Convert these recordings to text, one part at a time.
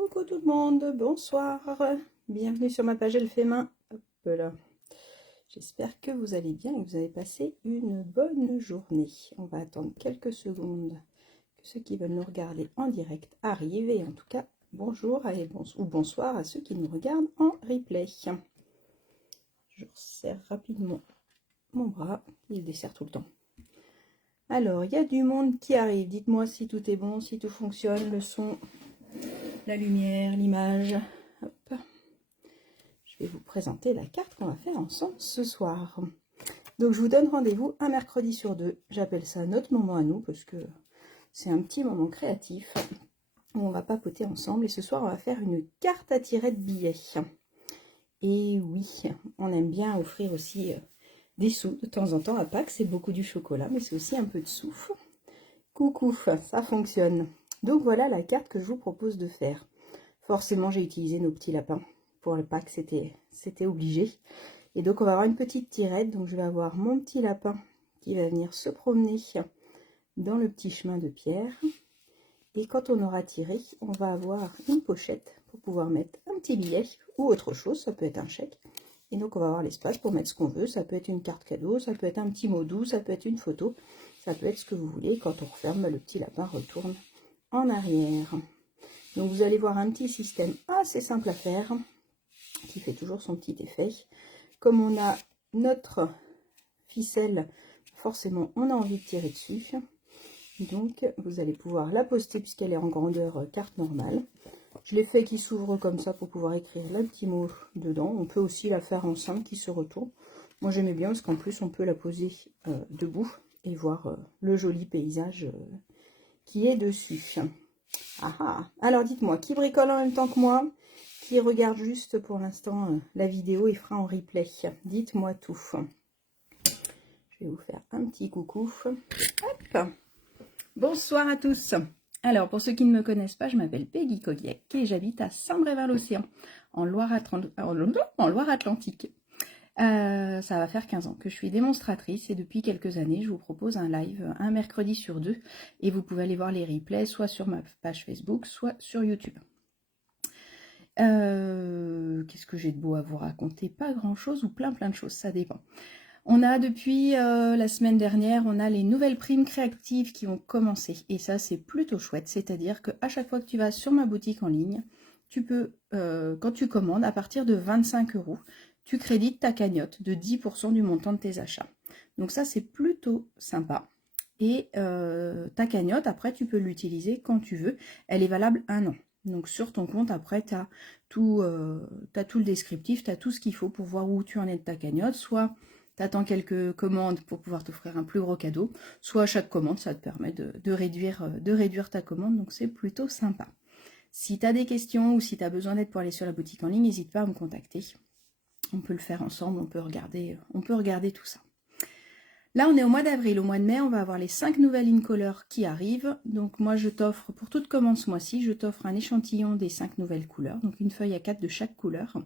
Coucou tout le monde, bonsoir, bienvenue sur ma page Elle fait main. Hop là. J'espère que vous allez bien et que vous avez passé une bonne journée. On va attendre quelques secondes que ceux qui veulent nous regarder en direct arrivent. Et en tout cas, bonjour ou bonsoir à ceux qui nous regardent en replay. Je resserre rapidement mon bras, il dessert tout le temps. Alors, il y a du monde qui arrive. Dites-moi si tout est bon, si tout fonctionne, le son, la lumière, l'image. Hop. Je vais vous présenter la carte qu'on va faire ensemble ce soir. Donc, je vous donne rendez-vous un mercredi sur deux. J'appelle ça notre moment à nous parce que c'est un petit moment créatif où on va papoter ensemble. Et ce soir, on va faire une carte à tirer de billets. Et oui, on aime bien offrir aussi des sous de temps en temps à Pâques. C'est beaucoup du chocolat, mais c'est aussi un peu de sous. Coucou, ça fonctionne. Donc voilà la carte que je vous propose de faire. Forcément, j'ai utilisé nos petits lapins. Pour le Pâques, c'était obligé. Et donc, on va avoir une petite tirette. Donc, je vais avoir mon petit lapin qui va venir se promener dans le petit chemin de pierre. Et quand on aura tiré, on va avoir une pochette pour pouvoir mettre un petit billet ou autre chose. Ça peut être un chèque. Et donc, on va avoir l'espace pour mettre ce qu'on veut. Ça peut être une carte cadeau, ça peut être un petit mot doux, ça peut être une photo. Ça peut être ce que vous voulez. Quand on referme, le petit lapin retourne en arrière. Donc, vous allez voir un petit système assez simple à faire qui fait toujours son petit effet. Comme on a notre ficelle, forcément, on a envie de tirer dessus. Donc, vous allez pouvoir la poster puisqu'elle est en grandeur carte normale. Je l'ai fait qui s'ouvre comme ça pour pouvoir écrire le petit mot dedans. On peut aussi la faire en simple qui se retourne. Moi, j'aimais bien parce qu'en plus, on peut la poser debout et voir le joli paysage qui est dessus. Ah ah. Alors, dites-moi, qui bricole en même temps que moi? Qui regarde juste pour l'instant la vidéo et fera en replay? Dites-moi tout. Je vais vous faire un petit coucou. Hop. Bonsoir à tous. Alors, pour ceux qui ne me connaissent pas, je m'appelle Peggy Coguiec et j'habite à Saint-Brévin-l'Océan, en Loire-Atlantique. Ça va faire 15 ans que je suis démonstratrice et depuis quelques années, je vous propose un live un mercredi sur deux et vous pouvez aller voir les replays soit sur ma page Facebook, soit sur YouTube. Qu'est-ce que j'ai de beau à vous raconter? Pas grand-chose ou plein de choses, ça dépend. On a depuis la semaine dernière, on a les nouvelles primes créatives qui ont commencé. Et ça, c'est plutôt chouette. C'est-à-dire qu'à chaque fois que tu vas sur ma boutique en ligne, tu peux, quand tu commandes, à partir de 25 €, tu crédites ta cagnotte de 10% du montant de tes achats. Donc ça, c'est plutôt sympa. Et ta cagnotte, après, tu peux l'utiliser quand tu veux. Elle est valable 1 an. Donc sur ton compte, après, tu as tout le descriptif, tu as tout ce qu'il faut pour voir où tu en es de ta cagnotte. Soit tu attends quelques commandes pour pouvoir t'offrir un plus gros cadeau, soit à chaque commande, ça te permet de réduire ta commande, donc c'est plutôt sympa. Si tu as des questions ou si tu as besoin d'aide pour aller sur la boutique en ligne, n'hésite pas à me contacter. On peut le faire ensemble, on peut regarder tout ça. Là, on est au mois d'avril. Au mois de mai, on va avoir les 5 nouvelles in-color qui arrivent. Donc moi, je t'offre, pour toute commande ce mois-ci, je t'offre un échantillon des 5 nouvelles couleurs. Donc une feuille à 4 de chaque couleur.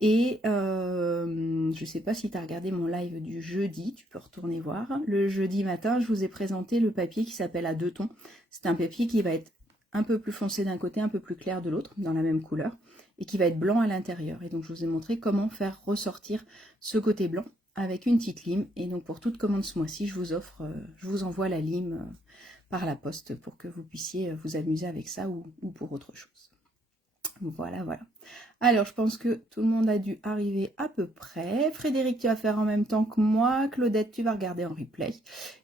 Et je ne sais pas si tu as regardé mon live du jeudi, tu peux retourner voir. Le jeudi matin, je vous ai présenté le papier qui s'appelle à 2 tons. C'est un papier qui va être un peu plus foncé d'un côté, un peu plus clair de l'autre, dans la même couleur, et qui va être blanc à l'intérieur. Et donc, je vous ai montré comment faire ressortir ce côté blanc avec une petite lime. Et donc, pour toute commande ce mois-ci, je vous envoie la lime par la poste pour que vous puissiez vous amuser avec ça ou pour autre chose. Voilà. Alors, je pense que tout le monde a dû arriver à peu près. Frédéric, tu vas faire en même temps que moi. Claudette, tu vas regarder en replay.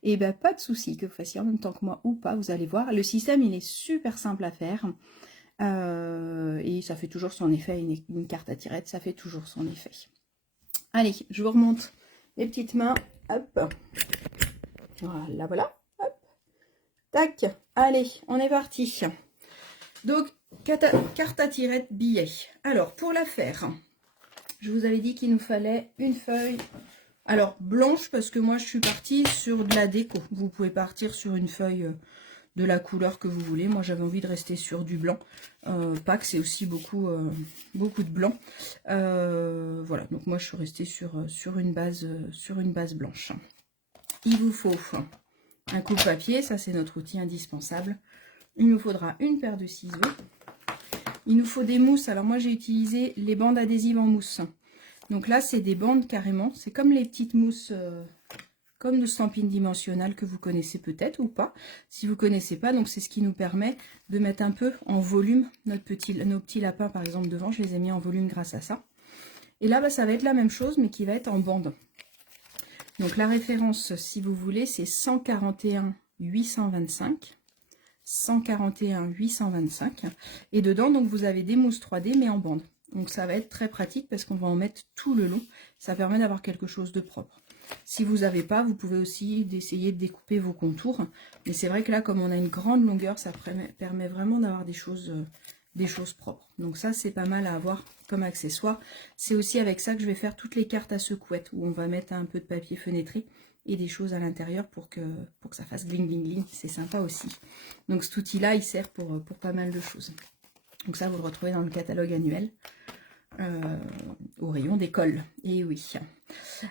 Et bien, pas de souci que vous fassiez en même temps que moi ou pas. Vous allez voir. Le système, il est super simple à faire. Et ça fait toujours son effet. Une carte à tirette, ça fait toujours son effet. Allez, je vous remonte les petites mains. Hop. Voilà. Hop. Tac. Allez, on est parti. Donc, carte à tirette billet. Alors, pour la faire, je vous avais dit qu'il nous fallait une feuille, alors blanche, parce que moi je suis partie sur de la déco. Vous pouvez partir sur une feuille de la couleur que vous voulez. Moi j'avais envie de rester sur du blanc. Pâques, c'est aussi beaucoup de blanc. Voilà, donc moi je suis restée sur une base blanche. Il vous faut un coupe-papier, ça c'est notre outil indispensable. Il nous faudra une paire de ciseaux. Il nous faut des mousses. Alors moi j'ai utilisé les bandes adhésives en mousse. Donc là c'est des bandes carrément. C'est comme les petites mousses comme de Stampin' Dimensional que vous connaissez peut-être ou pas. Si vous ne connaissez pas, donc c'est ce qui nous permet de mettre un peu en volume nos petits lapins par exemple devant. Je les ai mis en volume grâce à ça. Et là ça va être la même chose mais qui va être en bande. Donc la référence si vous voulez c'est 141 825. 141 825 et dedans donc vous avez des mousses 3D mais en bande, donc ça va être très pratique parce qu'on va en mettre tout le long, ça permet d'avoir quelque chose de propre. Si vous n'avez pas, vous pouvez aussi essayer de découper vos contours, mais c'est vrai que là comme on a une grande longueur ça permet vraiment d'avoir des choses propres, donc ça c'est pas mal à avoir comme accessoire. C'est aussi avec ça que je vais faire toutes les cartes à secouette où on va mettre un peu de papier fenêtré et des choses à l'intérieur pour que ça fasse gling gling gling, c'est sympa aussi. Donc cet outil là il sert pour pas mal de choses. Donc ça vous le retrouvez dans le catalogue annuel au rayon des cols. Et oui.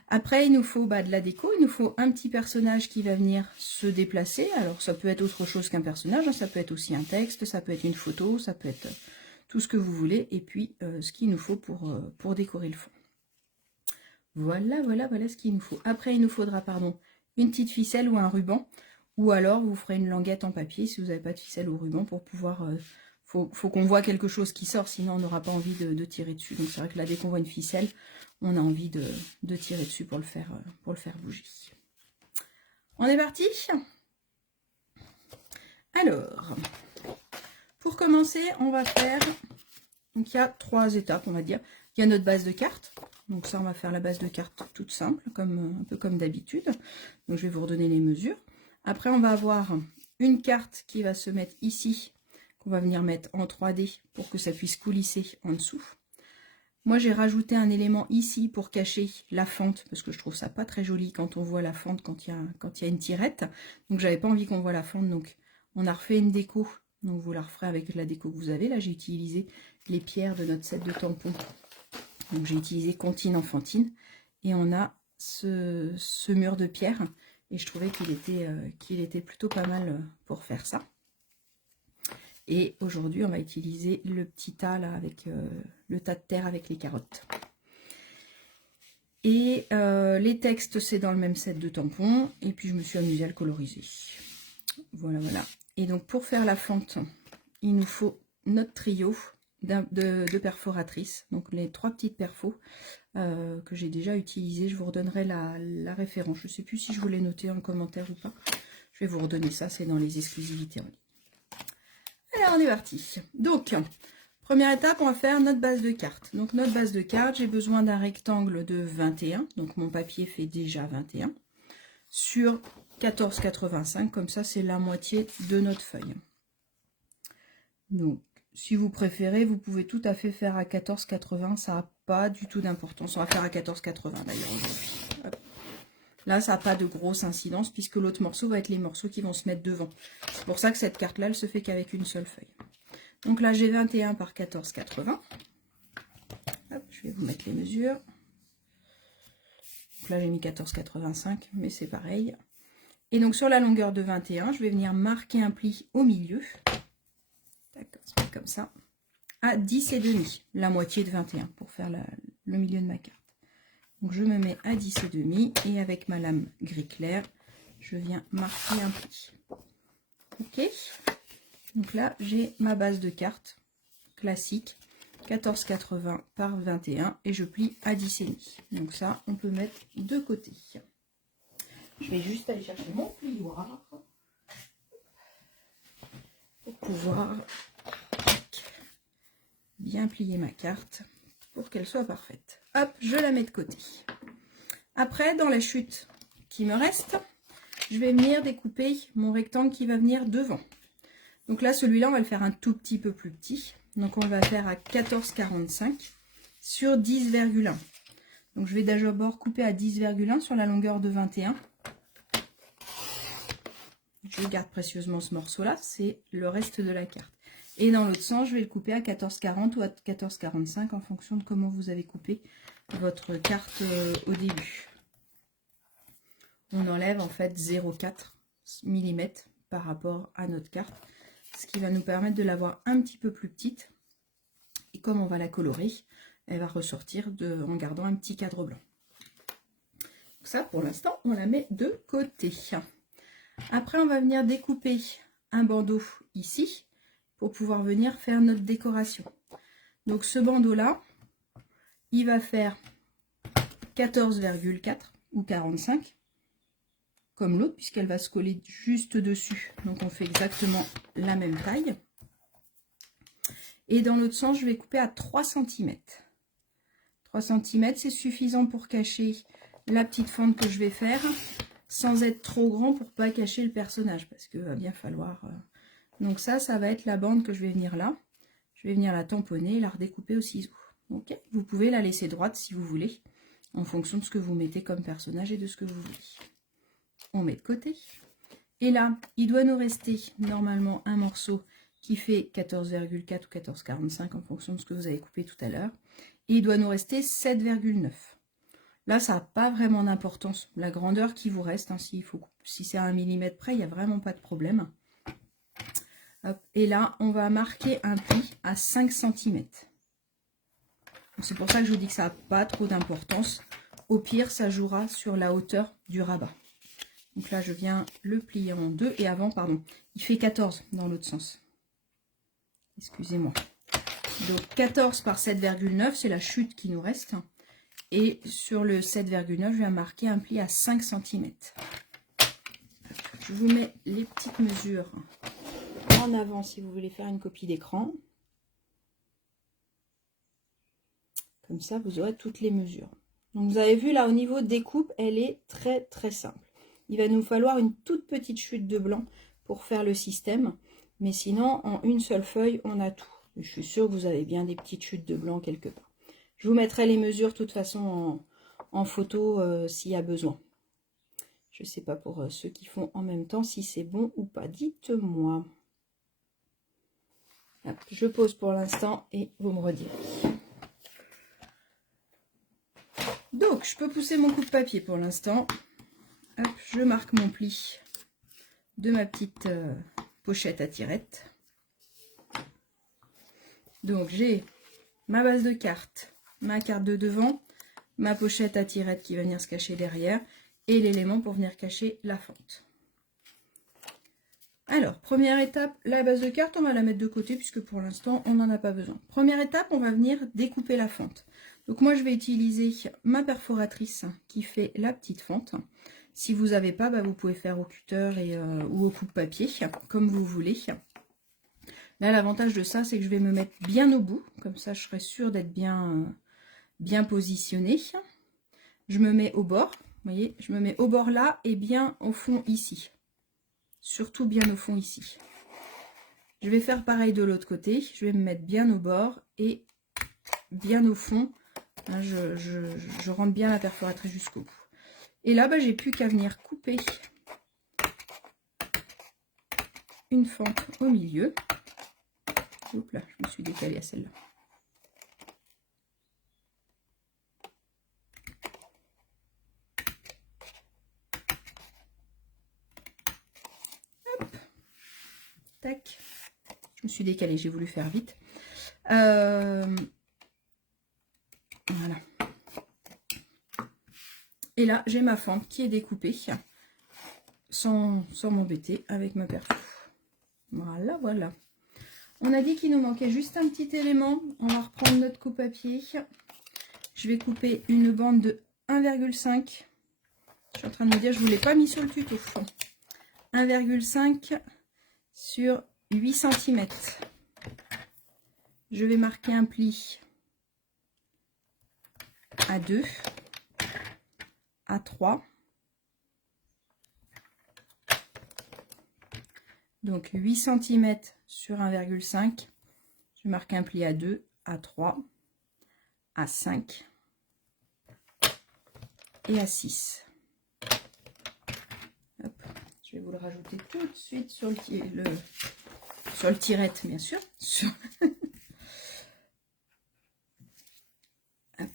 Après il nous faut de la déco, il nous faut un petit personnage qui va venir se déplacer. Alors ça peut être autre chose qu'un personnage, hein. Ça peut être aussi un texte, ça peut être une photo, ça peut être tout ce que vous voulez. Et puis ce qu'il nous faut pour décorer le fond. Voilà ce qu'il nous faut. Après, il nous faudra, une petite ficelle ou un ruban. Ou alors, vous ferez une languette en papier si vous n'avez pas de ficelle ou ruban pour pouvoir... faut qu'on voit quelque chose qui sort, sinon on n'aura pas envie de tirer dessus. Donc c'est vrai que là, dès qu'on voit une ficelle, on a envie de tirer dessus pour le faire bouger. On est parti? Alors, pour commencer, on va faire... Donc il y a 3 étapes, on va dire. Il y a notre base de cartes. Donc ça, on va faire la base de cartes toute simple, un peu comme d'habitude. Donc je vais vous redonner les mesures. Après, on va avoir une carte qui va se mettre ici, qu'on va venir mettre en 3D pour que ça puisse coulisser en dessous. Moi, j'ai rajouté un élément ici pour cacher la fente, parce que je trouve ça pas très joli quand on voit la fente, quand il y a une tirette. Donc j'avais pas envie qu'on voit la fente, donc on a refait une déco. Donc vous la referez avec la déco que vous avez. Là, j'ai utilisé les pierres de notre set de tampons. Donc j'ai utilisé Comptine Enfantine et on a ce mur de pierre et je trouvais qu'il était plutôt pas mal pour faire ça. Et aujourd'hui on va utiliser le petit tas là avec le tas de terre avec les carottes. Et les textes c'est dans le même set de tampons et puis je me suis amusée à le coloriser. Voilà. Et donc pour faire la fente, il nous faut notre trio de perforatrices, donc les 3 petites perfos que j'ai déjà utilisées. Je vous redonnerai la référence, je ne sais plus si je vous l'ai noté en commentaire ou pas, je vais vous redonner ça, c'est dans les exclusivités en ligne. Alors on est parti. Donc première étape, on va faire notre base de cartes. Donc notre base de cartes, j'ai besoin d'un rectangle de 21, donc mon papier fait déjà 21 sur 14,85, comme ça c'est la moitié de notre feuille. Donc si vous préférez, vous pouvez tout à fait faire à 14,80, ça n'a pas du tout d'importance. On va faire à 14,80 d'ailleurs aujourd'hui. Là, ça n'a pas de grosse incidence puisque l'autre morceau va être les morceaux qui vont se mettre devant. C'est pour ça que cette carte-là, elle se fait qu'avec une seule feuille. Donc là, j'ai 21 par 14,80. Je vais vous mettre les mesures. Donc là, j'ai mis 14,85, mais c'est pareil. Et donc sur la longueur de 21, je vais venir marquer un pli au milieu. D'accord, comme ça, à 10,5, la moitié de 21 pour faire le milieu de ma carte. Donc je me mets à 10,5 et avec ma lame gris clair, je viens marquer un pli. Ok, donc là j'ai ma base de carte classique 14,80 par 21 et je plie à 10,5. Donc ça, on peut mettre de côté. Je vais juste aller chercher mon plioir pour pouvoir bien plier ma carte pour qu'elle soit parfaite. Hop, je la mets de côté. Après, dans la chute qui me reste, je vais venir découper mon rectangle qui va venir devant. Donc là, celui-là, on va le faire un tout petit peu plus petit. Donc on va faire à 14,45 sur 10,1. Donc je vais d'abord couper à 10,1 sur la longueur de 21. Je garde précieusement ce morceau-là, c'est le reste de la carte. Et dans l'autre sens, je vais le couper à 14,40 ou à 14,45 en fonction de comment vous avez coupé votre carte au début. On enlève en fait 0,4 mm par rapport à notre carte, ce qui va nous permettre de l'avoir un petit peu plus petite. Et comme on va la colorer, elle va ressortir en gardant un petit cadre blanc. Donc ça, pour l'instant, on la met de côté. Après, on va venir découper un bandeau ici pour pouvoir venir faire notre décoration. Donc ce bandeau-là, il va faire 14,4 ou 45, comme l'autre, puisqu'elle va se coller juste dessus. Donc on fait exactement la même taille. Et dans l'autre sens, je vais couper à 3 cm. 3 cm, c'est suffisant pour cacher la petite fente que je vais faire, sans être trop grand pour pas cacher le personnage, parce que va bien falloir... Donc ça va être la bande que je vais venir là. Je vais venir la tamponner et la redécouper au ciseau. Ok, vous pouvez la laisser droite si vous voulez, en fonction de ce que vous mettez comme personnage et de ce que vous voulez. On met de côté. Et là, il doit nous rester normalement un morceau qui fait 14,4 ou 14,45 en fonction de ce que vous avez coupé tout à l'heure. Et il doit nous rester 7,9. Là, ça n'a pas vraiment d'importance. La grandeur qui vous reste, hein, si c'est à 1 mm près, il n'y a vraiment pas de problème. Hop. Et là, on va marquer un pli à 5 cm. C'est pour ça que je vous dis que ça n'a pas trop d'importance. Au pire, ça jouera sur la hauteur du rabat. Donc là, je viens le plier en deux. Et avant, pardon, il fait 14 dans l'autre sens. Excusez-moi. Donc 14 par 7,9, c'est la chute qui nous reste. Et sur le 7,9, je viens marquer un pli à 5 cm. Je vous mets les petites mesures en avant si vous voulez faire une copie d'écran. Comme ça, vous aurez toutes les mesures. Donc vous avez vu là, au niveau de découpe, elle est très très simple. Il va nous falloir une toute petite chute de blanc pour faire le système. Mais sinon, en une seule feuille, on a tout. Je suis sûre que vous avez bien des petites chutes de blanc quelque part. Je vous mettrai les mesures de toute façon en photo s'il y a besoin. Je ne sais pas pour ceux qui font en même temps si c'est bon ou pas. Dites-moi. Je pose pour l'instant et vous me redirez. Donc, je peux pousser mon coup de papier pour l'instant. Je marque mon pli de ma petite pochette à tirette. Donc, j'ai ma base de carte, ma carte de devant, ma pochette à tirette qui va venir se cacher derrière et l'élément pour venir cacher la fente. Alors, première étape, la base de carte, on va la mettre de côté puisque pour l'instant, on n'en a pas besoin. Première étape, on va venir découper la fente. Donc moi, je vais utiliser ma perforatrice qui fait la petite fente. Si vous n'avez pas, vous pouvez faire au cutter ou au coupe-papier, comme vous voulez. Là, l'avantage de ça, c'est que je vais me mettre bien au bout. Comme ça, je serai sûre d'être bien positionnée. Je me mets au bord. Vous voyez, je me mets au bord là et bien au fond ici. Surtout bien au fond ici. Je vais faire pareil de l'autre côté. Je vais me mettre bien au bord et bien au fond. Là, je rentre bien la perforatrice jusqu'au bout. Et là, j'ai plus qu'à venir couper une fente au milieu. Oups là, je me suis décalée à celle-là. Tac. Je me suis décalée, j'ai voulu faire vite. Voilà. Et là, j'ai ma fente qui est découpée sans m'embêter avec ma perfo. Voilà, voilà. On a dit qu'il nous manquait juste un petit élément. On va reprendre notre coupe-papier. Je vais couper une bande de 1,5. Je suis en train de me dire, je ne vous l'ai pas mis sur le tuto. 1,5 sur 8 cm. Je vais marquer un pli à 2, à 3. Donc 8 cm sur 1,5. Je marque un pli à 2, à 3, à 5 et à 6. Hop. Je vais vous le rajouter tout de suite sur le tirette, bien sûr. Hop.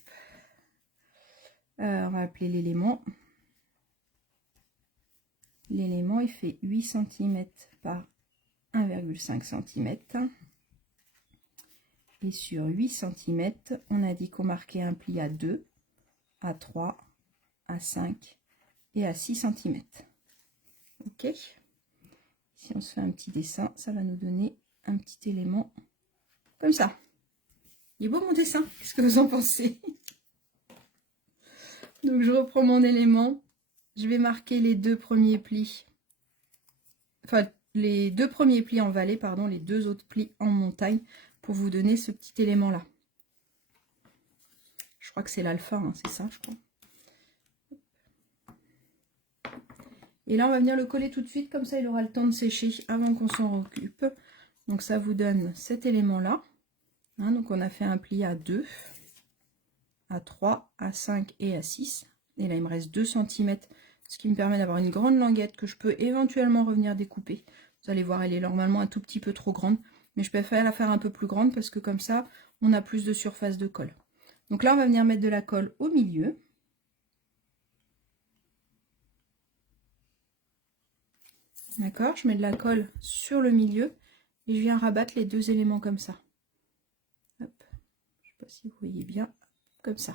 On va appeler l'élément. L'élément, il fait 8 cm par 1,5 cm. Et sur 8 cm, on a dit qu'on marquait un pli à 2, à 3, à 5 et à 6 cm. Ok. Si on se fait un petit dessin, ça va nous donner un petit élément comme ça. Il est beau mon dessin, qu'est-ce que vous en pensez? Donc je reprends mon élément, je vais marquer les deux premiers plis, enfin les deux premiers plis en vallée, pardon, les deux autres plis en montagne pour vous donner ce petit élément là. Je crois que c'est l'alpha, hein, c'est ça je crois. Et là on va venir le coller tout de suite, comme ça il aura le temps de sécher avant qu'on s'en occupe. Donc ça vous donne cet élément là. Hein, donc on a fait un pli à 2, à 3, à 5 et à 6. Et là il me reste 2 cm, ce qui me permet d'avoir une grande languette que je peux éventuellement revenir découper. Vous allez voir, elle est normalement un tout petit peu trop grande, mais je préfère la faire un peu plus grande parce que comme ça on a plus de surface de colle. Donc là on va venir mettre de la colle au milieu. D'accord, je mets de la colle sur le milieu et je viens rabattre les deux éléments comme ça. Hop. Je ne sais pas si vous voyez bien, comme ça.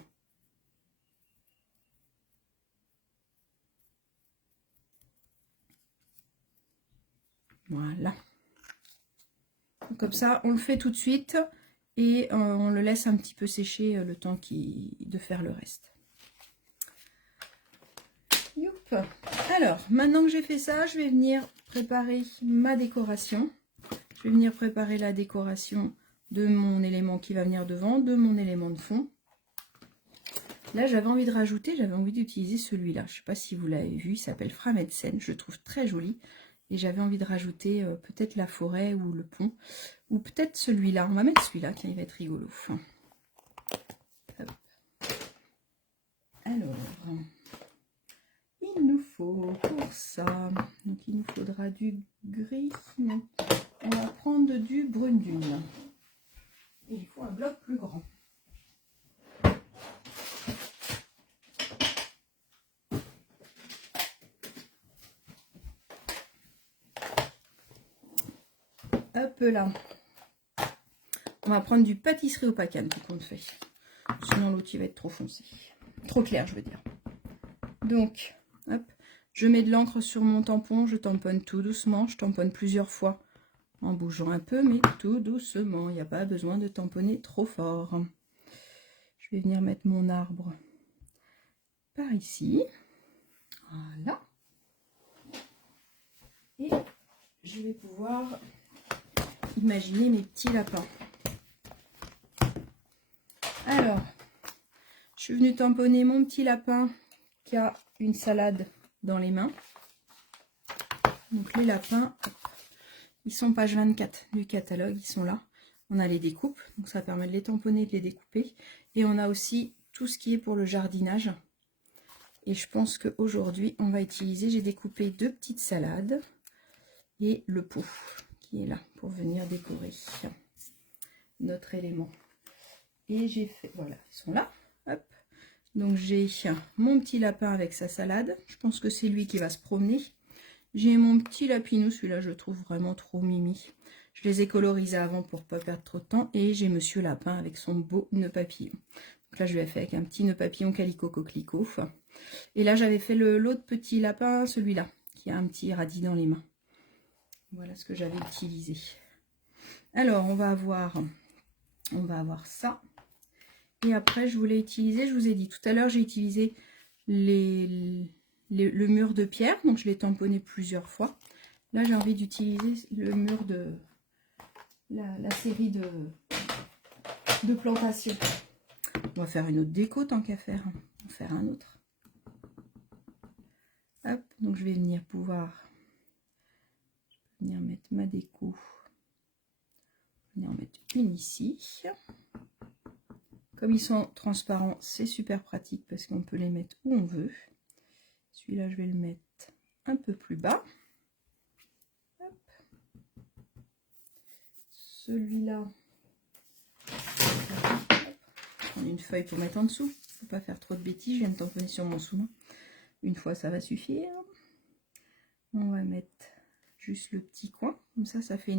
Voilà. Comme ça, on le fait tout de suite et on le laisse un petit peu sécher le temps de faire le reste. Youp. Alors, maintenant que j'ai fait ça, je vais venir préparer ma décoration. Je vais venir préparer la décoration de mon élément qui va venir devant, de mon élément de fond. Là, j'avais envie d'utiliser celui-là. Je ne sais pas si vous l'avez vu, il s'appelle Frametsen. Je le trouve très joli. Et j'avais envie de rajouter peut-être la forêt ou le pont. Ou peut-être celui-là. On va mettre celui-là, qui va être rigolo. Hop. Alors, il nous faut pour ça, donc il nous faudra du gris. Non. On va prendre du brune dune. Et il faut un bloc plus grand. Hop là. On va prendre du pâtisserie au pacane tout compte fait. Sinon l'autre il va être trop foncé. Trop clair je veux dire. Donc, hop, je mets de l'encre sur mon tampon, je tamponne tout doucement. Je tamponne plusieurs fois en bougeant un peu, mais tout doucement. Il n'y a pas besoin de tamponner trop fort. Je vais venir mettre mon arbre par ici. Voilà. Et je vais pouvoir imaginer mes petits lapins. Alors, je suis venue tamponner mon petit lapin qui a une salade dans les mains. Donc les lapins, ils sont page 24 du catalogue, ils sont là. On a les découpes, donc ça permet de les tamponner, de les découper. Et on a aussi tout ce qui est pour le jardinage. Et je pense qu'aujourd'hui, on va utiliser, j'ai découpé 2 petites salades et le pot qui est là pour venir décorer notre élément. Et j'ai fait, voilà, ils sont là. Hop. Donc j'ai mon petit lapin avec sa salade. Je pense que c'est lui qui va se promener. J'ai mon petit lapinou, celui-là je le trouve vraiment trop mimi. Je les ai colorisés avant pour pas perdre trop de temps. Et j'ai Monsieur Lapin avec son beau nœud papillon. Donc là je l'ai fait avec un petit nœud papillon calico coquelicot. Et là j'avais fait l'autre petit lapin, celui-là, qui a un petit radis dans les mains. Voilà ce que j'avais utilisé. Alors on va avoir ça. Et après je voulais utiliser, je vous ai dit tout à l'heure, j'ai utilisé le mur de pierre, donc je l'ai tamponné plusieurs fois. Là j'ai envie d'utiliser le mur de la série de plantation. On va faire une autre déco tant qu'à faire. On va faire un autre. Hop, donc je vais venir venir mettre ma déco. Je vais venir en mettre une ici. Comme ils sont transparents, c'est super pratique parce qu'on peut les mettre où on veut. Celui-là, je vais le mettre un peu plus bas. Celui-là, prendre une feuille pour mettre en dessous. Il ne faut pas faire trop de bêtises. Je viens de tamponner sur mon sous-main. Une fois, ça va suffire. On va mettre juste le petit coin. Comme ça, ça fait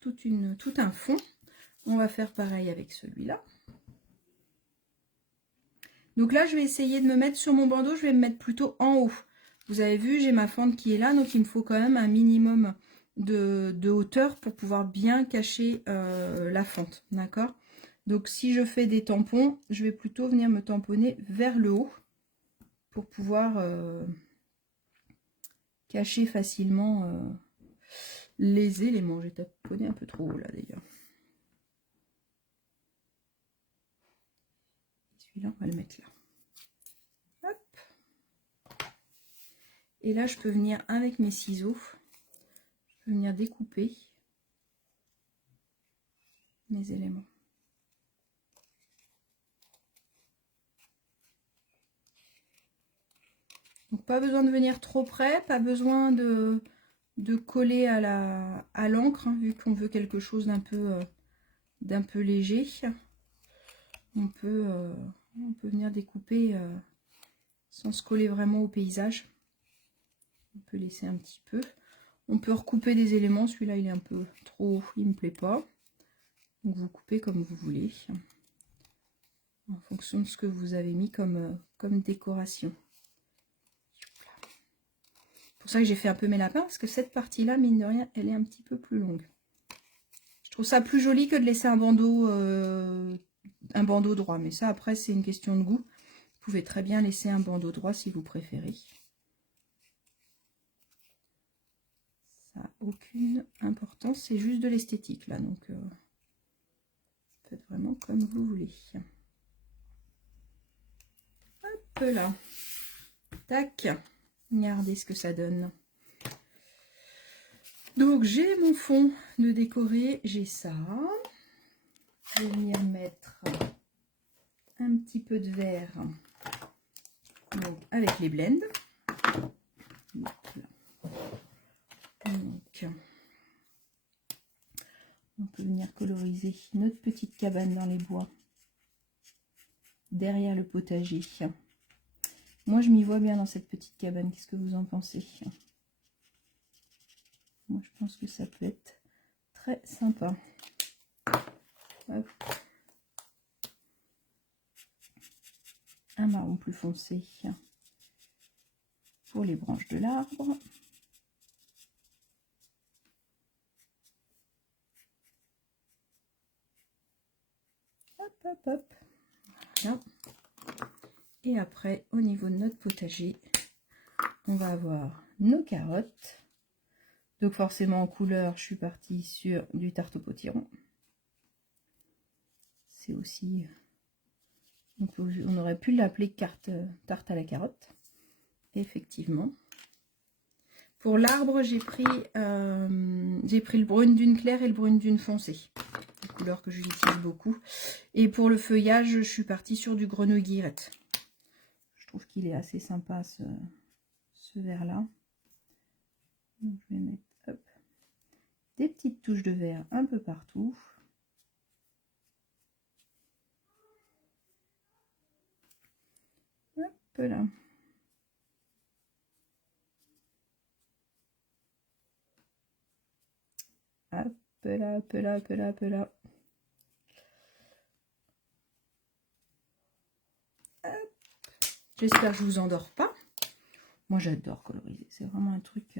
tout un fond. On va faire pareil avec celui-là. Donc là, je vais essayer de me mettre sur mon bandeau, je vais me mettre plutôt en haut. Vous avez vu, j'ai ma fente qui est là, donc il me faut quand même un minimum de hauteur pour pouvoir bien cacher la fente, d'accord? Donc si je fais des tampons, je vais plutôt venir me tamponner vers le haut pour pouvoir cacher facilement les éléments. J'ai taponné un peu trop haut là d'ailleurs. Celui-là, on va le mettre là. Hop. Et là, je peux venir avec mes ciseaux, je peux venir découper mes éléments. Donc pas besoin de venir trop près, pas besoin de coller à l'encre, hein, vu qu'on veut quelque chose d'un peu léger. On peut venir découper sans se coller vraiment au paysage. On peut laisser un petit peu. On peut recouper des éléments. Celui-là, il est un peu trop haut, il ne me plaît pas. Donc vous coupez comme vous voulez, en fonction de ce que vous avez mis comme décoration. C'est pour ça que j'ai fait un peu mes lapins, parce que cette partie-là, mine de rien, elle est un petit peu plus longue. Je trouve ça plus joli que de laisser un bandeau droit. Mais ça, après, c'est une question de goût. Vous pouvez très bien laisser un bandeau droit si vous préférez. Ça n'a aucune importance. C'est juste de l'esthétique, là. Donc, faites vraiment comme vous voulez. Hop là. Tac. Regardez ce que ça donne. Donc, j'ai mon fond de décorer. J'ai ça. Je vais venir mettre un petit peu de vert, donc avec les blends. Donc, on peut venir coloriser notre petite cabane dans les bois, derrière le potager. Moi, je m'y vois bien dans cette petite cabane. Qu'est-ce que vous en pensez? Moi, je pense que ça peut être très sympa. Hop. Un marron plus foncé pour les branches de l'arbre. Hop, hop, hop. Voilà. Et après, au niveau de notre potager, on va avoir nos carottes. Donc forcément en couleur, je suis partie sur du tarte au potiron. C'est aussi... On aurait pu l'appeler tarte à la carotte. Effectivement. Pour l'arbre, j'ai pris le brune dune claire et le brune dune foncée. Des couleurs que j'utilise beaucoup. Et pour le feuillage, je suis partie sur du grenouille guirette. Je trouve qu'il est assez sympa ce vert-là. Donc je vais mettre hop, des petites touches de vert un peu partout. Hop là. Hop là, hop là, hop là, hop là. J'espère que je vous endors pas. Moi j'adore coloriser, c'est vraiment un truc.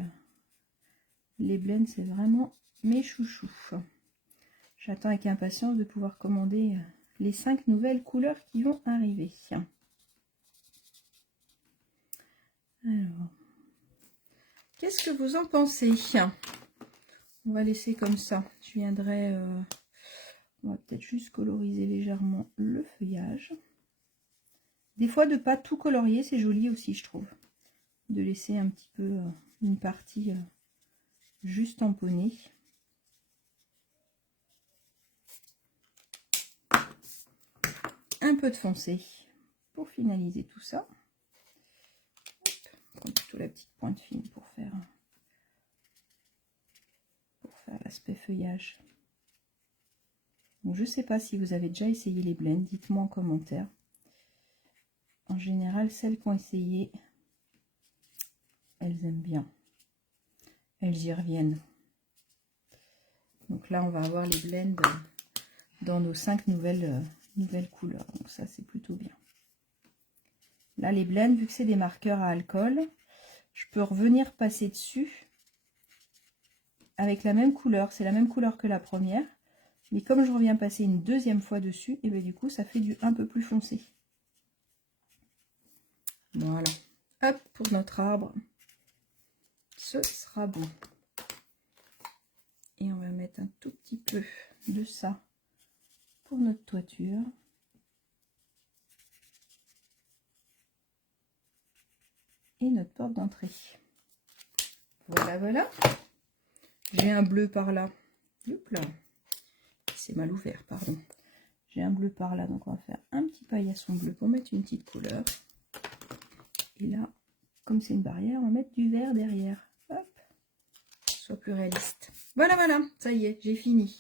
Les blends, c'est vraiment mes chouchous. J'attends avec impatience de pouvoir commander les 5 nouvelles couleurs qui vont arriver. Alors, qu'est-ce que vous en pensez? On va laisser comme ça. Je viendrai... on va peut-être juste coloriser légèrement le feuillage. Des fois, de ne pas tout colorier, c'est joli aussi, je trouve. De laisser un petit peu une partie juste tamponnée. Un peu de foncé pour finaliser tout ça. On prend plutôt la petite pointe fine pour faire l'aspect feuillage. Donc, je ne sais pas si vous avez déjà essayé les blends, dites-moi en commentaire. En général, celles qui ont essayé, elles aiment bien. Elles y reviennent. Donc là, on va avoir les blends dans nos 5 nouvelles couleurs. Donc ça, c'est plutôt bien. Là, les blends, vu que c'est des marqueurs à alcool, je peux revenir passer dessus avec la même couleur. C'est la même couleur que la première. Mais comme je reviens passer une deuxième fois dessus, et bien du coup, ça fait du un peu plus foncé. Voilà. Hop, pour notre arbre. Ce sera bon. Et on va mettre un tout petit peu de ça pour notre toiture. Et notre porte d'entrée. Voilà, voilà. J'ai un bleu par là. Hop là. C'est mal ouvert, pardon. J'ai un bleu par là, donc on va faire un petit paillasson bleu pour mettre une petite couleur. Et là, comme c'est une barrière, on va mettre du vert derrière. Hop, soit plus réaliste. Voilà, voilà, ça y est, j'ai fini.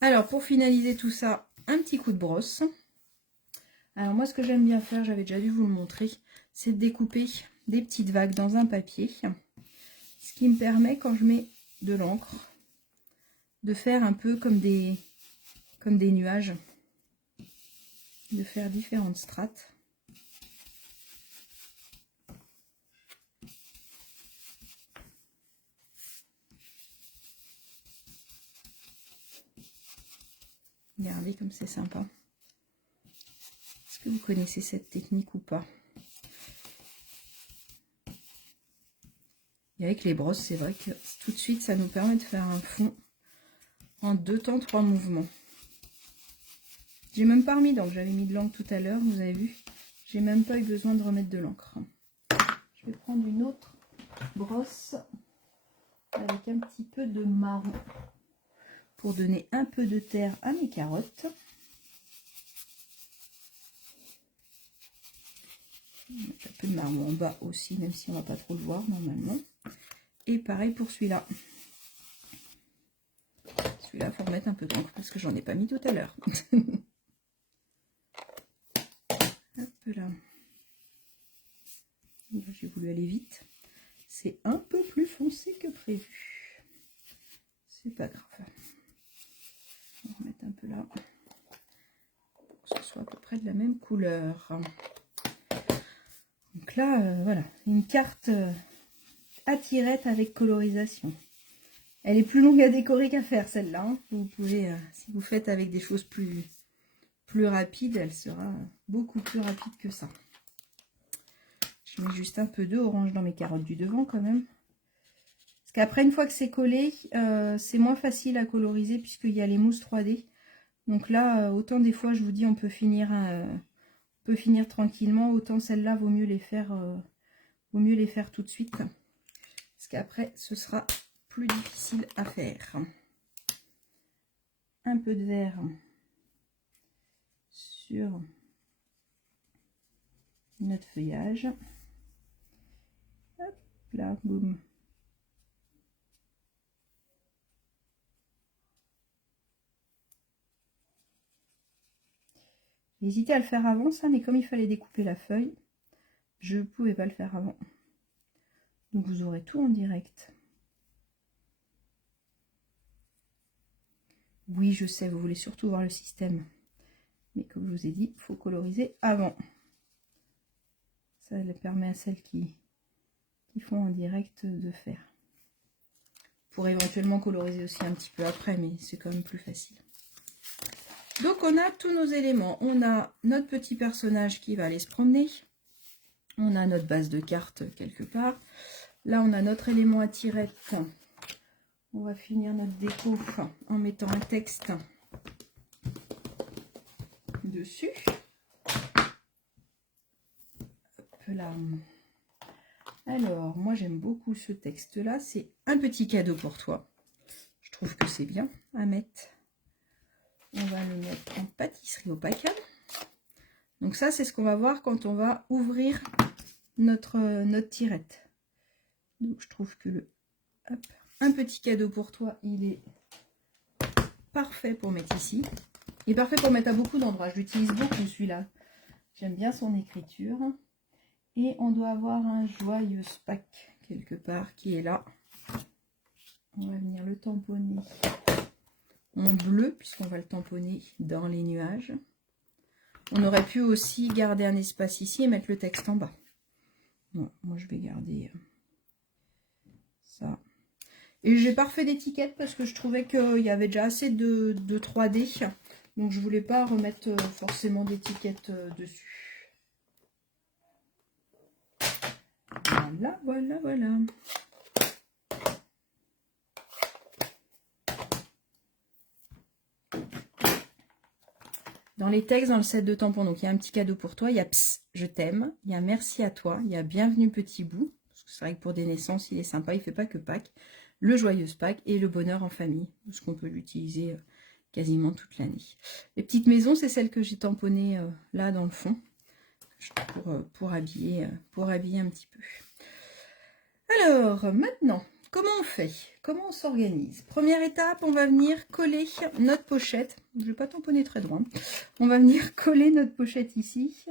Alors, pour finaliser tout ça, un petit coup de brosse. Alors moi, ce que j'aime bien faire, j'avais déjà dû vous le montrer, c'est de découper des petites vagues dans un papier. Ce qui me permet, quand je mets de l'encre, de faire un peu comme des nuages, de faire différentes strates. Regardez comme c'est sympa. Est-ce que vous connaissez cette technique ou pas? Et avec les brosses, c'est vrai que tout de suite, ça nous permet de faire un fond en 2 temps 3 mouvements. J'ai même pas remis d'encre, j'avais mis de l'encre tout à l'heure, vous avez vu. J'ai même pas eu besoin de remettre de l'encre. Je vais prendre une autre brosse avec un petit peu de marron pour donner un peu de terre à mes carottes. Un peu de marron en bas aussi, même si on va pas trop le voir normalement. Et pareil pour celui-là. Celui-là, il faut remettre un peu d'encre parce que j'en ai pas mis tout à l'heure. Hop là. J'ai voulu aller vite. C'est un peu plus foncé que prévu. C'est pas grave. On va remettre un peu là. Pour que ce soit à peu près de la même couleur. Donc là, voilà. Une carte à tirette avec colorisation. Elle est plus longue à décorer qu'à faire celle-là. Hein. Vous pouvez, si vous faites avec des choses plus rapides, elle sera beaucoup plus rapide que ça. Je mets juste un peu d'orange dans mes carottes du devant quand même. Parce qu'après, une fois que c'est collé, c'est moins facile à coloriser puisqu'il y a les mousses 3D. Donc là, autant des fois, je vous dis, on peut finir tranquillement. Autant celles-là, vaut mieux les faire tout de suite. Parce qu'après, ce sera plus difficile à faire. Un peu de vert sur notre feuillage. Hop là, boum. J'hésitais à le faire avant ça, mais comme il fallait découper la feuille, je ne pouvais pas le faire avant. Donc vous aurez tout en direct. Oui, je sais, vous voulez surtout voir le système. Mais comme je vous ai dit, il faut coloriser avant. Ça permet à celles qui font en direct de faire. Pour éventuellement coloriser aussi un petit peu après, mais c'est quand même plus facile. Donc on a tous nos éléments. On a notre petit personnage qui va aller se promener. On a notre base de cartes quelque part. Là, on a notre élément à tirette. On va finir notre déco en mettant un texte dessus. Hop là. Alors, moi j'aime beaucoup ce texte-là. C'est un petit cadeau pour toi. Je trouve que c'est bien à mettre. On va le mettre en pâtisserie au paquet. Donc ça, c'est ce qu'on va voir quand on va ouvrir notre tirette. Donc je trouve que un petit cadeau pour toi, il est parfait pour mettre ici. Il est parfait pour mettre à beaucoup d'endroits. Je l'utilise beaucoup celui-là. J'aime bien son écriture. Et on doit avoir un joyeux pack quelque part qui est là. On va venir le tamponner en bleu, puisqu'on va le tamponner dans les nuages. On aurait pu aussi garder un espace ici et mettre le texte en bas. Bon, moi, je vais garder ça. Et j'ai pas refait d'étiquette parce que je trouvais qu'il y avait déjà assez de 3D. Donc, je voulais pas remettre forcément d'étiquette dessus. Voilà, voilà, voilà. Dans les textes, dans le set de tampons, donc il y a un petit cadeau pour toi. Il y a Ps, je t'aime. Il y a merci à toi. Il y a bienvenue petit bout. C'est vrai que pour des naissances, il est sympa. Il ne fait pas que Pâques. Le joyeuse Pâques et le bonheur en famille. Parce qu'on peut l'utiliser quasiment toute l'année. Les petites maisons, c'est celles que j'ai tamponnées là dans le fond. Pour habiller un petit peu. Alors, maintenant, comment on fait? Comment on s'organise? Première étape, on va venir coller notre pochette. Je ne vais pas tamponner très droit. On va venir coller notre pochette ici.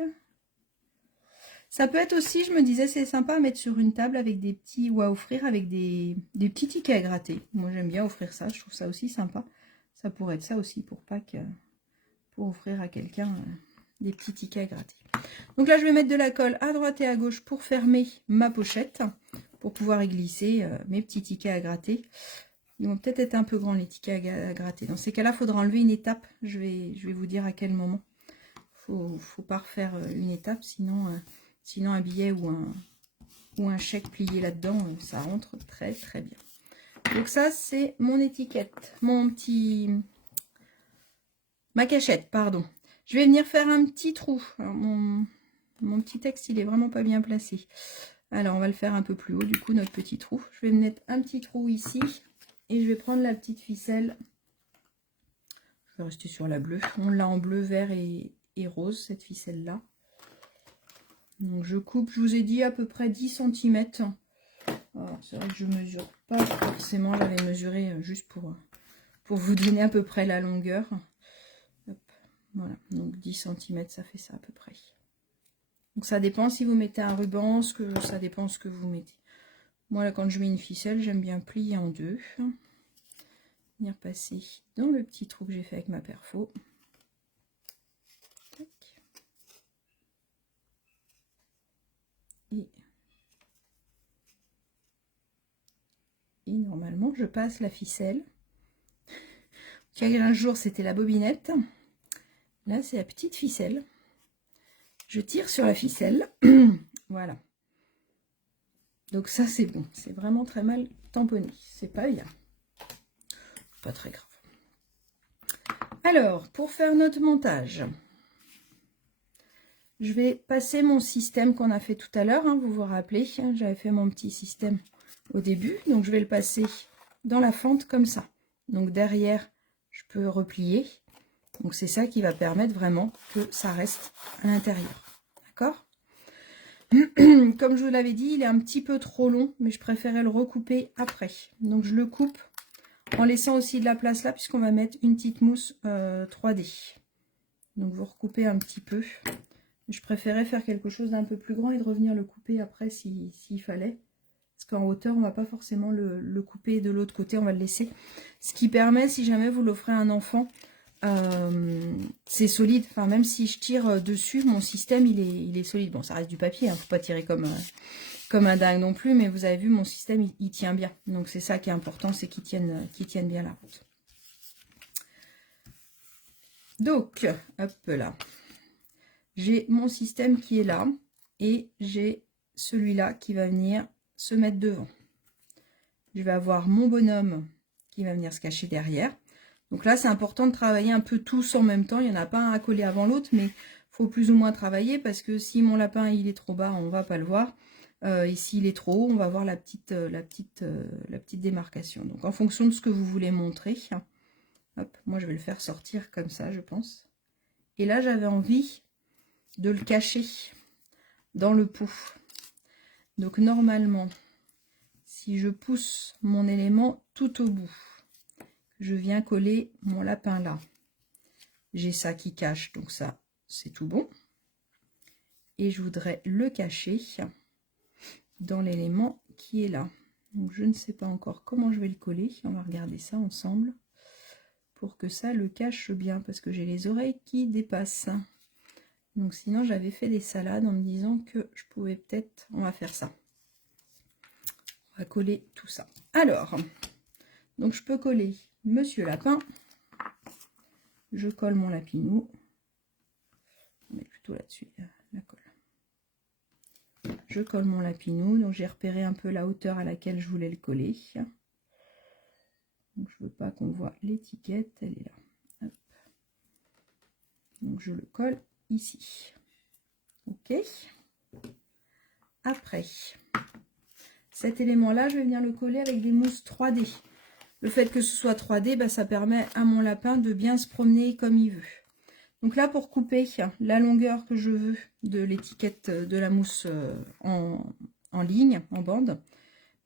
Ça peut être aussi, je me disais, c'est sympa à mettre sur une table avec des petits, ou à offrir avec des petits tickets à gratter. Moi, j'aime bien offrir ça. Je trouve ça aussi sympa. Ça pourrait être ça aussi pour Pâques, pour offrir à quelqu'un des petits tickets à gratter. Donc là, je vais mettre de la colle à droite et à gauche pour fermer ma pochette, pour pouvoir y glisser mes petits tickets à gratter. Ils vont peut-être être un peu grands, les tickets à gratter. Dans ces cas-là, il faudra enlever une étape. Je vais vous dire à quel moment. Faut pas refaire une étape, sinon un billet ou un chèque plié là-dedans, ça rentre très très bien. Donc ça, c'est mon étiquette, ma cachette, pardon. Je vais venir faire un petit trou. Alors, mon petit texte, il est vraiment pas bien placé. Alors, on va le faire un peu plus haut, du coup, notre petit trou. Je vais mettre un petit trou ici. Et je vais prendre la petite ficelle. Je vais rester sur la bleue. On l'a en bleu, vert et rose, cette ficelle-là. Donc, je coupe, je vous ai dit, à peu près 10 cm. C'est vrai que je ne mesure pas forcément. J'avais mesuré juste pour vous donner à peu près la longueur. Hop, voilà, donc 10 cm, ça fait ça à peu près. Donc ça dépend si vous mettez un ruban, ça dépend ce que vous mettez. Moi là, quand je mets une ficelle, j'aime bien plier en deux. Venir passer dans le petit trou que j'ai fait avec ma perfo. Tac. Et normalement, je passe la ficelle. Un jour, c'était la bobinette. Là, c'est la petite ficelle. Je tire sur la ficelle. Voilà. Donc ça, c'est bon. C'est vraiment très mal tamponné. C'est pas bien. Pas très grave. Alors, pour faire notre montage, je vais passer mon système qu'on a fait tout à l'heure. Hein, vous vous rappelez, hein, j'avais fait mon petit système au début. Donc, je vais le passer dans la fente comme ça. Donc, derrière, je peux replier. Donc, c'est ça qui va permettre vraiment que ça reste à l'intérieur. D'accord? Comme je vous l'avais dit, il est un petit peu trop long, mais je préférais le recouper après. Donc, je le coupe en laissant aussi de la place là, puisqu'on va mettre une petite mousse 3D. Donc, vous recoupez un petit peu. Je préférais faire quelque chose d'un peu plus grand et de revenir le couper après s'il fallait. Parce qu'en hauteur, on ne va pas forcément le couper de l'autre côté, on va le laisser. Ce qui permet, si jamais vous l'offrez à un enfant, c'est solide. Enfin, même si je tire dessus, mon système, il est solide. Bon, ça reste du papier, hein, faut pas tirer comme un dingue non plus, mais vous avez vu, mon système, il tient bien. Donc, c'est ça qui est important, c'est qu'il tienne bien la route. Donc, hop là. J'ai mon système qui est là et j'ai celui-là qui va venir se mettre devant. Je vais avoir mon bonhomme qui va venir se cacher derrière. Donc là, c'est important de travailler un peu tous en même temps. Il n'y en a pas un à coller avant l'autre, mais il faut plus ou moins travailler parce que si mon lapin il est trop bas, on ne va pas le voir. Et s'il est trop haut, on va voir la petite démarcation. Donc en fonction de ce que vous voulez montrer, hop, moi je vais le faire sortir comme ça, je pense. Et là, j'avais envie de le cacher dans le pot. Donc normalement, si je pousse mon élément tout au bout, je viens coller mon lapin là. J'ai ça qui cache, donc ça, c'est tout bon. Et je voudrais le cacher dans l'élément qui est là. Donc je ne sais pas encore comment je vais le coller. On va regarder ça ensemble pour que ça le cache bien, parce que j'ai les oreilles qui dépassent. Donc sinon j'avais fait des salades en me disant que je pouvais peut-être, on va faire ça. On va coller tout ça. Alors, donc je peux coller Monsieur Lapin. Je colle mon lapinou. On va mettre plutôt là-dessus la colle. Je colle mon lapinou, donc j'ai repéré un peu la hauteur à laquelle je voulais le coller. Donc je veux pas qu'on voit l'étiquette, elle est là. Hop. Donc je le colle ici. Ok. Après, cet élément-là, je vais venir le coller avec des mousses 3D. Le fait que ce soit 3D, bah, ça permet à mon lapin de bien se promener comme il veut. Donc là, pour couper la longueur que je veux de l'étiquette de la mousse en ligne, en bande,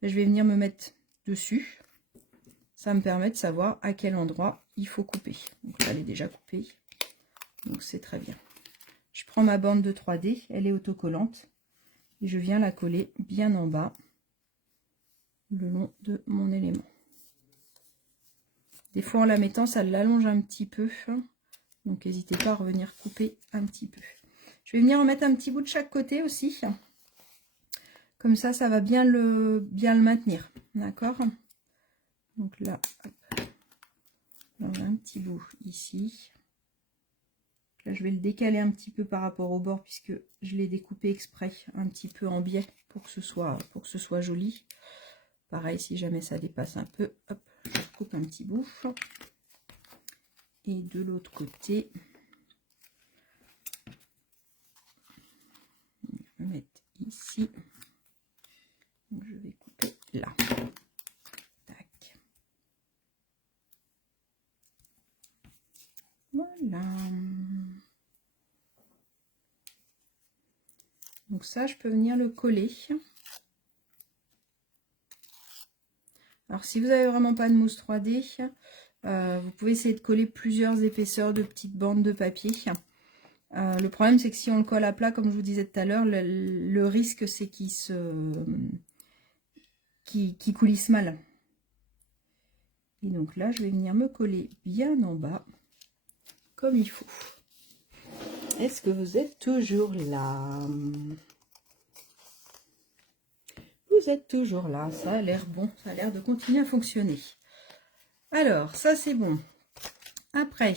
je vais venir me mettre dessus. Ça me permet de savoir à quel endroit il faut couper. Donc là, elle est déjà coupée. Donc c'est très bien. Je prends ma bande de 3D, elle est autocollante. Et je viens la coller bien en bas, le long de mon élément. Des fois, en la mettant, ça l'allonge un petit peu. Donc n'hésitez pas à revenir couper un petit peu. Je vais venir en mettre un petit bout de chaque côté aussi. Comme ça, ça va bien le maintenir. D'accord? Donc là, hop, on a un petit bout ici. Là, je vais le décaler un petit peu par rapport au bord puisque je l'ai découpé exprès un petit peu en biais pour que ce soit joli. Pareil, si jamais ça dépasse un peu, hop, je coupe un petit bout. Et de l'autre côté, je vais mettre ici. Donc, je vais couper là. Tac. Voilà. Donc ça, je peux venir le coller. Alors si vous n'avez vraiment pas de mousse 3D, vous pouvez essayer de coller plusieurs épaisseurs de petites bandes de papier. Le problème, c'est que si on le colle à plat, comme je vous disais tout à l'heure, le risque, c'est qu'il coulisse mal. Et donc là, je vais venir me coller bien en bas, comme il faut. Est-ce que vous êtes toujours là? Vous êtes toujours là, ça a l'air bon, ça a l'air de continuer à fonctionner. Alors, ça c'est bon. Après,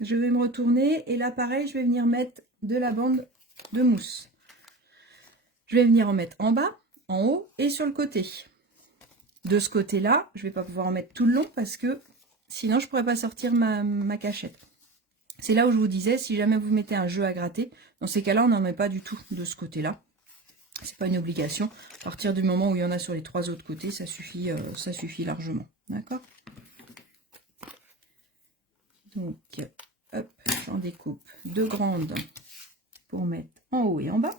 je vais me retourner et là pareil, je vais venir mettre de la bande de mousse. Je vais venir en mettre en bas, en haut et sur le côté. De ce côté-là, je ne vais pas pouvoir en mettre tout le long parce que sinon je ne pourrais pas sortir ma cachette. C'est là où je vous disais, si jamais vous mettez un jeu à gratter, dans ces cas-là, on n'en met pas du tout de ce côté-là. C'est pas une obligation. À partir du moment où il y en a sur les 3 autres côtés, ça suffit largement. D'accord? Donc, hop, j'en découpe 2 grandes pour mettre en haut et en bas.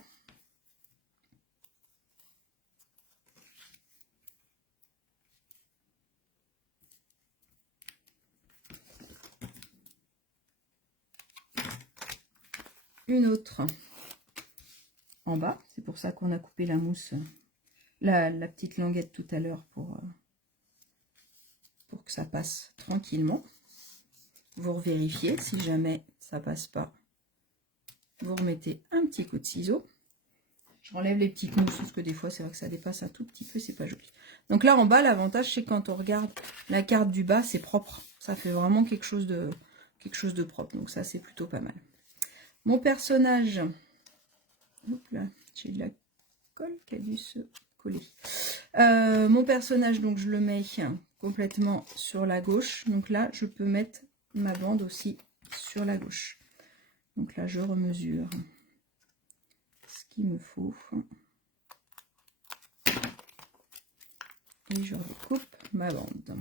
Une autre en bas, c'est pour ça qu'on a coupé la mousse, la petite languette tout à l'heure pour que ça passe tranquillement. Vous revérifiez, si jamais ça passe pas, vous remettez un petit coup de ciseau. Je renlève les petites mousses parce que des fois c'est vrai que ça dépasse un tout petit peu, c'est pas joli. Donc là en bas, l'avantage c'est quand on regarde la carte du bas, c'est propre, ça fait vraiment quelque chose de propre, donc ça c'est plutôt pas mal. Mon personnage, j'ai de la colle qui a dû se coller. Mon personnage, donc je le mets complètement sur la gauche. Donc là, je peux mettre ma bande aussi sur la gauche. Donc là, je remesure ce qu'il me faut. Et je recoupe ma bande.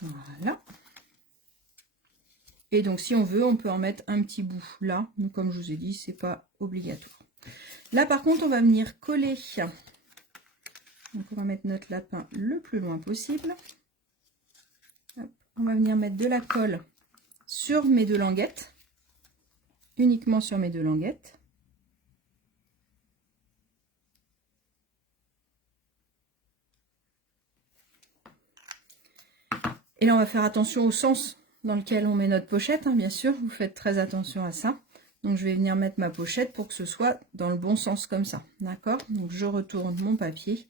Voilà. Et donc si on veut, on peut en mettre un petit bout là. Mais comme je vous ai dit, c'est pas obligatoire. Là par contre, on va venir coller. Donc on va mettre notre lapin le plus loin possible. Hop. On va venir mettre de la colle sur mes 2 languettes. Uniquement sur mes 2 languettes. Et là, on va faire attention au sens dans lequel on met notre pochette, hein, bien sûr. Vous faites très attention à ça. Donc, je vais venir mettre ma pochette pour que ce soit dans le bon sens comme ça. D'accord? Donc, je retourne mon papier.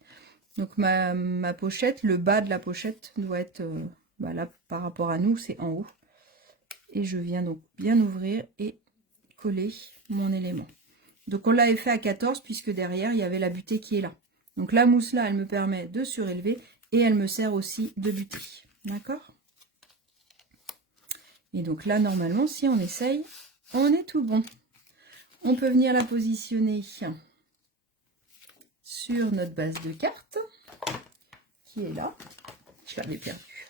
Donc, ma pochette, le bas de la pochette doit être là, par rapport à nous, c'est en haut. Et je viens donc bien ouvrir et coller mon élément. Donc, on l'avait fait à 14 puisque derrière, il y avait la butée qui est là. Donc, la mousse là, elle me permet de surélever et elle me sert aussi de butée. D'accord? Et donc là, normalement, si on essaye, on est tout bon. On peut venir la positionner sur notre base de carte, qui est là. Je l'avais perdue.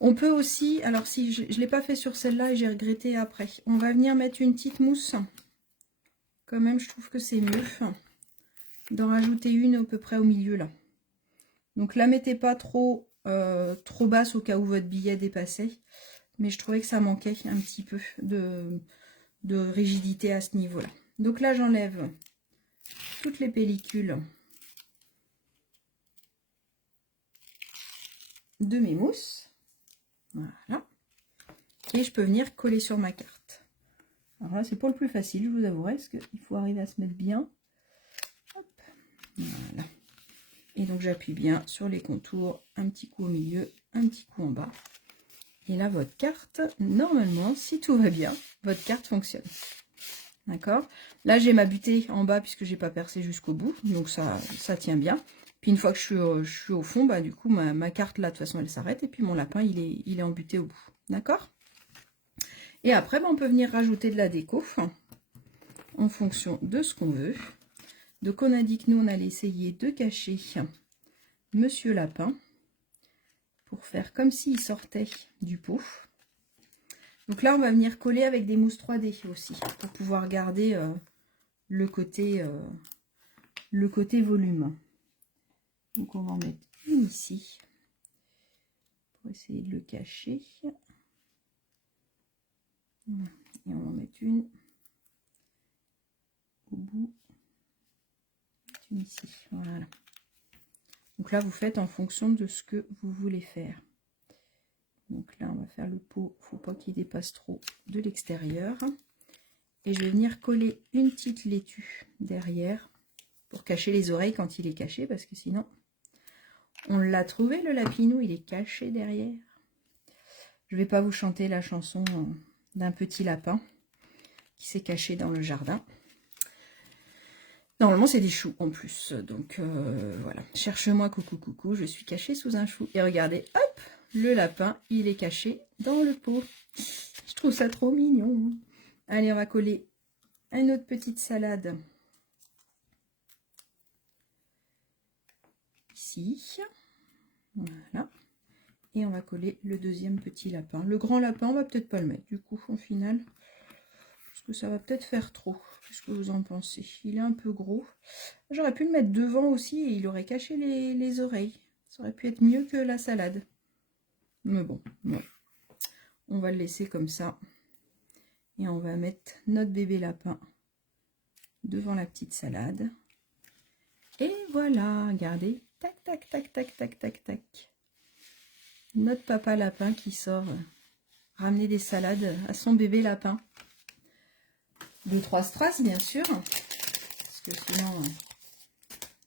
On peut aussi, alors si je ne l'ai pas fait sur celle-là et j'ai regretté après, on va venir mettre une petite mousse. Quand même, je trouve que c'est mieux d'en rajouter une à peu près au milieu là. Donc la mettez pas trop basse au cas où votre billet dépassait. Mais je trouvais que ça manquait un petit peu de rigidité à ce niveau-là. Donc là, j'enlève toutes les pellicules de mes mousses. Voilà. Et je peux venir coller sur ma carte. Alors là, c'est pas le plus facile, je vous avouerai, parce qu'il faut arriver à se mettre bien. Hop. Voilà. Et donc, j'appuie bien sur les contours, un petit coup au milieu, un petit coup en bas. Et là, votre carte, normalement, si tout va bien, votre carte fonctionne. D'accord? Là, j'ai ma butée en bas puisque j'ai pas percé jusqu'au bout. Donc, ça tient bien. Puis, une fois que je suis au fond, bah, du coup, ma carte, là, de toute façon, elle s'arrête. Et puis, mon lapin, il est embuté au bout. D'accord? Et après, bah, on peut venir rajouter de la déco en fonction de ce qu'on veut. Donc, on a dit que nous, on allait essayer de cacher Monsieur Lapin pour faire comme s'il sortait du pot. Donc là, on va venir coller avec des mousses 3D aussi, pour pouvoir garder le côté volume. Donc on va en mettre une ici, pour essayer de le cacher. Et on va en mettre une au bout, une ici, voilà. Donc là, vous faites en fonction de ce que vous voulez faire. Donc là, on va faire le pot, il ne faut pas qu'il dépasse trop de l'extérieur. Et je vais venir coller une petite laitue derrière pour cacher les oreilles quand il est caché, parce que sinon, on l'a trouvé le lapinou, il est caché derrière. Je ne vais pas vous chanter la chanson d'un petit lapin qui s'est caché dans le jardin. Normalement, c'est des choux en plus. Donc voilà, cherche-moi coucou coucou, je suis cachée sous un chou. Et regardez, hop, le lapin, il est caché dans le pot. Je trouve ça trop mignon. Allez, on va coller une autre petite salade. Ici. Voilà. Et on va coller le deuxième petit lapin. Le grand lapin, on va peut-être pas le mettre du coup, au final. Parce que ça va peut-être faire trop. Qu'est-ce que vous en pensez? Il est un peu gros. J'aurais pu le mettre devant aussi et il aurait caché les oreilles. Ça aurait pu être mieux que la salade. Mais bon, non. On va le laisser comme ça. Et on va mettre notre bébé lapin devant la petite salade. Et voilà, regardez. Tac, tac, tac, tac, tac, tac, tac. Notre papa lapin qui sort ramener des salades à son bébé lapin. 2-3 strass, bien sûr. Parce que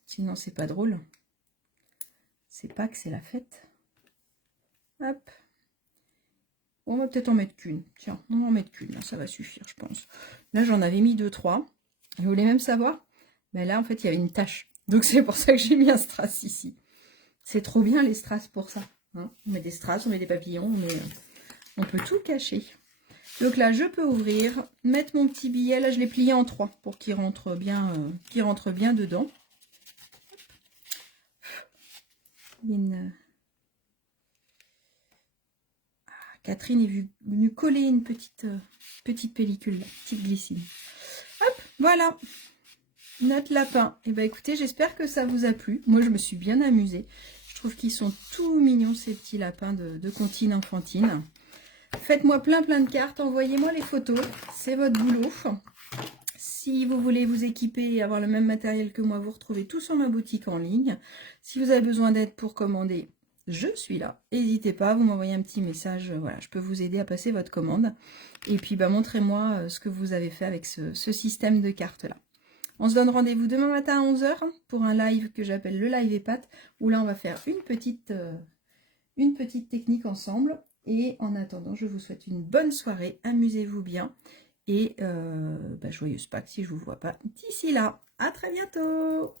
sinon c'est pas drôle. C'est pas que c'est la fête. Hop. On va peut-être en mettre qu'une. Tiens, on va en mettre qu'une. Là, ça va suffire, je pense. Là, j'en avais mis 2-3. Vous voulez même savoir? Mais là, en fait, il y avait une tache. Donc, c'est pour ça que j'ai mis un strass ici. C'est trop bien, les strass, pour ça. Hein, on met des strass, on met des papillons, on peut tout cacher. Donc là, je peux ouvrir, mettre mon petit billet. Là, je l'ai plié en 3 pour qu'il rentre bien dedans. Catherine est venue coller une petite pellicule, là, petite glycine. Hop, voilà, notre lapin. Et ben écoutez, j'espère que ça vous a plu. Moi, je me suis bien amusée. Je trouve qu'ils sont tout mignons, ces petits lapins de comptine enfantine. Faites-moi plein de cartes, envoyez-moi les photos, c'est votre boulot. Si vous voulez vous équiper et avoir le même matériel que moi, vous retrouvez tout sur ma boutique en ligne. Si vous avez besoin d'aide pour commander, je suis là. N'hésitez pas, vous m'envoyez un petit message, voilà, je peux vous aider à passer votre commande. Et puis bah, montrez-moi ce que vous avez fait avec ce système de cartes-là. On se donne rendez-vous demain matin à 11 h pour un live que j'appelle le live EPAT, où là on va faire une petite technique ensemble. Et en attendant, je vous souhaite une bonne soirée, amusez-vous bien. Et bah, joyeuse Pâques si je ne vous vois pas d'ici là. À très bientôt!